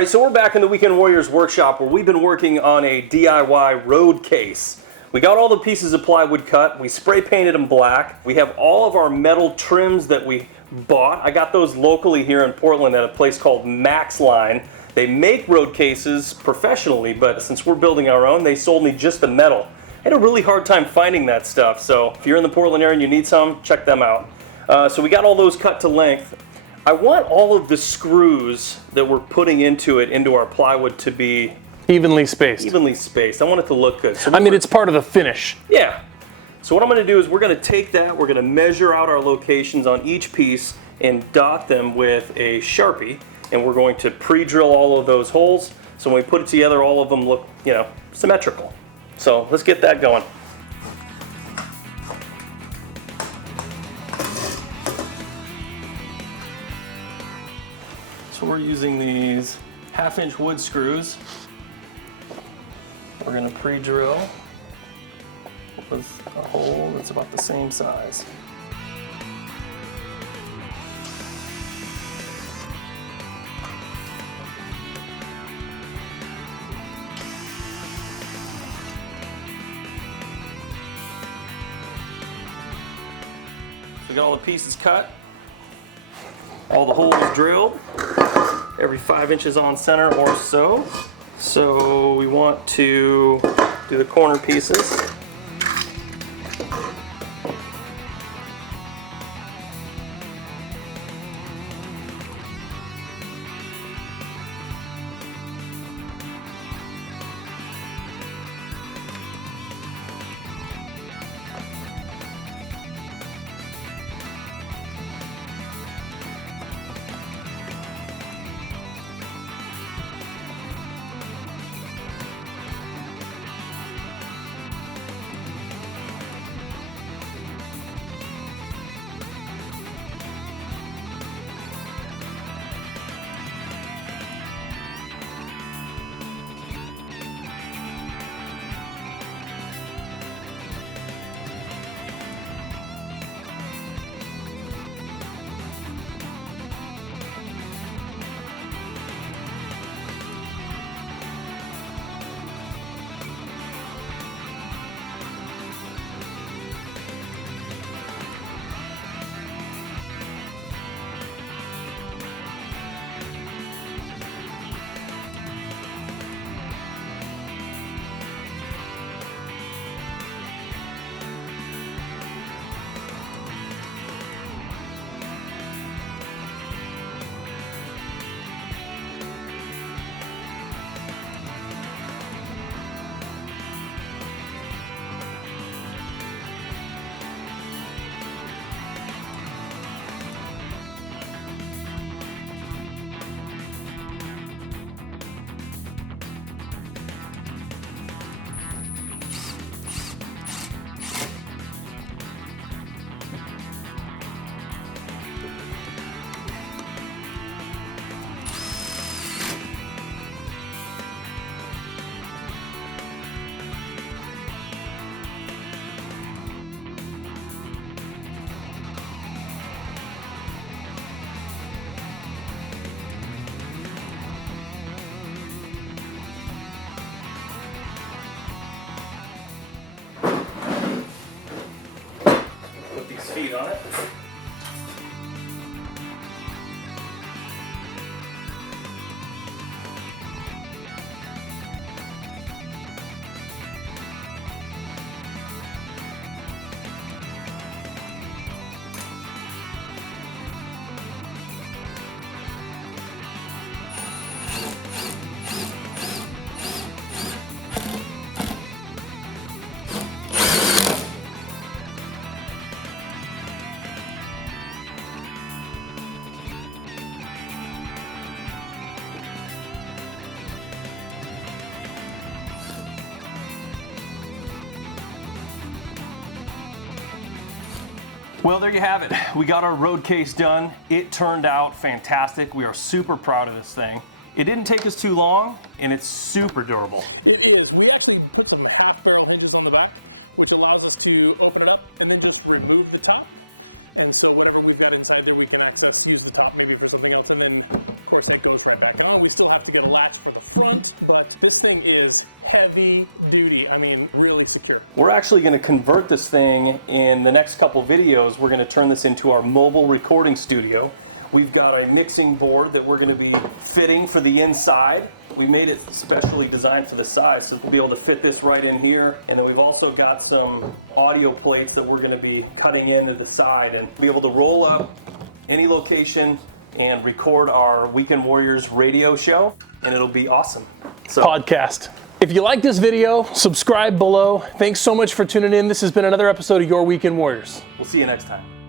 Alright, so we're back in the Weekend Warriors workshop where we've been working on a DIY road case. We got all the pieces of plywood cut, we spray painted them black, we have all of our metal trims that we bought. I got those locally here in Portland at a place called Max Line. They make road cases professionally, but since we're building our own, they sold me just the metal. I had a really hard time finding that stuff, so if you're in the Portland area and you need some, check them out. So we got all those cut to length. I want all of the screws that we're putting into our plywood to be evenly spaced. I want it to look good. So it's part of the finish. Yeah. So what I'm going to do is we're going to take that, we're going to measure out our locations on each piece and dot them with a Sharpie, and we're going to pre-drill all of those holes so when we put it together all of them look, symmetrical. So let's get that going. So we're using these 1/2-inch wood screws. We're going to pre-drill with a hole that's about the same size. We got all the pieces cut, all the holes drilled, every 5 inches on center or so. So we want to do the corner pieces. Feet on it. Well, there you have it. We got our road case done. It turned out fantastic. We are super proud of this thing. It didn't take us too long, and it's super durable. It is. We actually put some half barrel hinges on the back, which allows us to open it up and then just remove the top. And so whatever we've got inside there, we can access, use the top maybe for something else, and then, of course, that goes right back on. We still have to get a latch for the front, but this thing is heavy duty. I mean, really secure. We're actually going to convert this thing in the next couple videos. We're going to turn this into our mobile recording studio. We've got a mixing board that we're going to be fitting for the inside. We made it specially designed for the size, so we'll be able to fit this right in here. And then we've also got some audio plates that we're going to be cutting into the side and be able to roll up any location and record our Weekend Warriors radio show, and it'll be awesome. So, Podcast. If you like this video, subscribe below. Thanks so much for tuning in. This has been another episode of Your Weekend Warriors. we'll see you next time.